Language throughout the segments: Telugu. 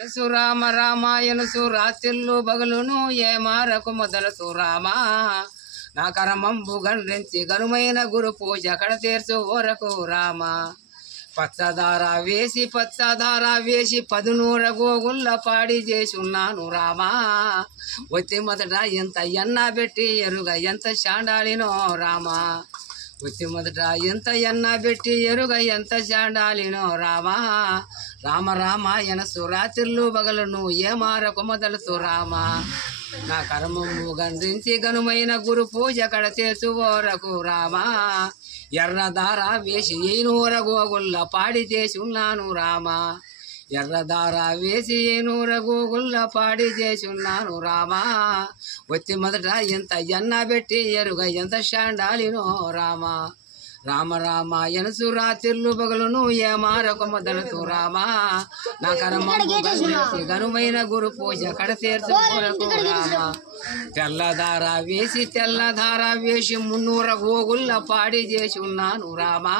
సురామ రామాయణసు రాత్రిళ్ళు బగులును ఏ మారకు మొదలసు రామా నా కరమంబు గండ్రించి గనుమైన గురు పూజ కడ తీర్చు ఓరకు రామ పచ్చదార వేసి 11 గోగుల్ల పాడి చేసున్నాను రామా వచ్చి మొదట ఎంత ఎన్నా పెట్టి ఎరుగ ఎంత శాండాలినో రామా వచ్చి మొదట ఎంత ఎన్నా పెట్టి ఎరుగ ఎంత శాండాలినో రామా రామ రామాయణసు రాత్రిళ్ళు బగలను ఏ మారకు మొదలుసు రామా నా కర్మము గండ్రించి గనుమైన గురు పూజ కడ చేసు ఓరకు రామా ఎర్రదార వేసి 700 గోగుల్ల పాడి చేసి ఉన్నాను రామా ఎర్రదార వేసి 700 గోగుల్ల పాడి చేసి ఉన్నాను రామా వచ్చి మొదట ఎంత ఎన్న పెట్టి ఎరుగ ఎంత శాండాలినో రామా రామ రామాయణసు రాత్రిళ్ళు బగలును ఏ మారకు మొదలుసు రామా నా కర్మము గనుమైన గురు పూజ కడ తీర్చు ఓరకు రామా తెల్లదార వేసి 300 గోగుల్ల పాడి చేసి ఉన్నాను రామా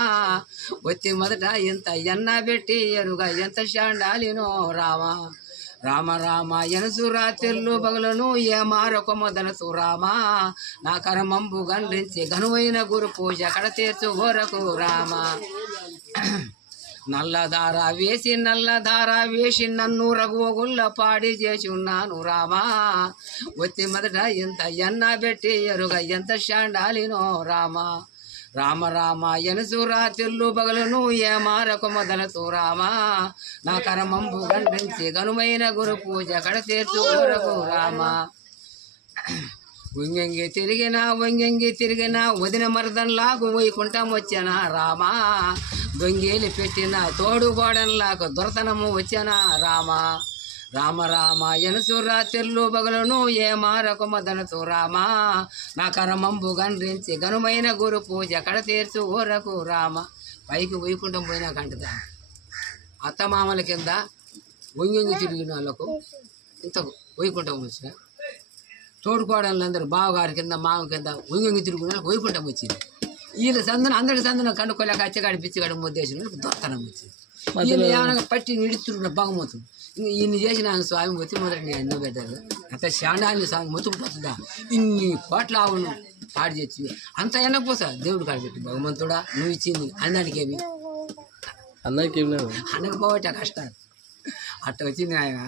వచ్చి మొదట ఎంత ఎన్న పెట్టి ఎరుగ ఎంత శాండాలినో రామా రామ రామాయణసు రాత్రిళ్ళు బగలను ఏ మారకు మొదలుసు రామా నా కర్మంబు గండ్రించి ఘనువైన గురు పూజ కడ తీర్చు ఓరకు రామా నల్లదార వేసి 100 గోగుల్ల పాడి చేసి ఉన్నాను రామా వచ్చి మొదట ఎంత ఎన్న పెట్టి ఎరుగ ఎంత శాండాలినో రామా రామ రామాయణసు రాత్రిళ్ళు బగలను ఏ మారకు మొదలుసు రామా నా కర్మంబు గండ్రించి గనుమైన గురు పూజ కడ తీర్చు ఓరకు రామా వంగంగి తిరిగినా వదిన మరదన్లాగు వైకుంఠం వచ్చానా రామా దొంగేలి పెట్టిన తోడు గోడన్లాకు దొరతనము వచ్చానా రామా రామ రామాయణసు రాత్రిళ్ళు బగలను ఏ మారకు మొదలుసు రామా నా కర్మంబు గండ్రించి గనుమైన గురు పూజ కడ తీర్చు ఓరకు రామ పైకి వైకుంఠం పోయినా కంటదా అత్తమామల కింద వంగి తిరిగిన వాళ్ళకు ఇంత వైకుంఠం వచ్చిన తోడుకోవడంలో బావగారి కింద మామ కింద వంగి తిరిగిన వాళ్ళకి వైకుంఠం వచ్చింది వీళ్ళ సందున అందరికి సందున కనుక్కోలేక అచ్చగాడి పిచ్చిగాడి ముద్దేసిన వాళ్ళకి దొరతనం వచ్చింది వీళ్ళు ఏమైనా పట్టి నిడుతున్న భగమవుతుంది ఇన్ని చేసిన స్వామి వచ్చి మొదటి నేను ఎన్నో పెట్టారు అంత శాండాన్ని స్వామి మొత్తుకుపోతుందా ఇన్ని కోట్ల ఆవును పాడు చేసి అంత ఎన్నపోసా దేవుడు కాడు పెట్టి భగవంతుడా నువ్వు ఇచ్చింది అందరికేమి అందరికీ అనకపోవట కష్టాలు అట్ట వచ్చింది ఆయన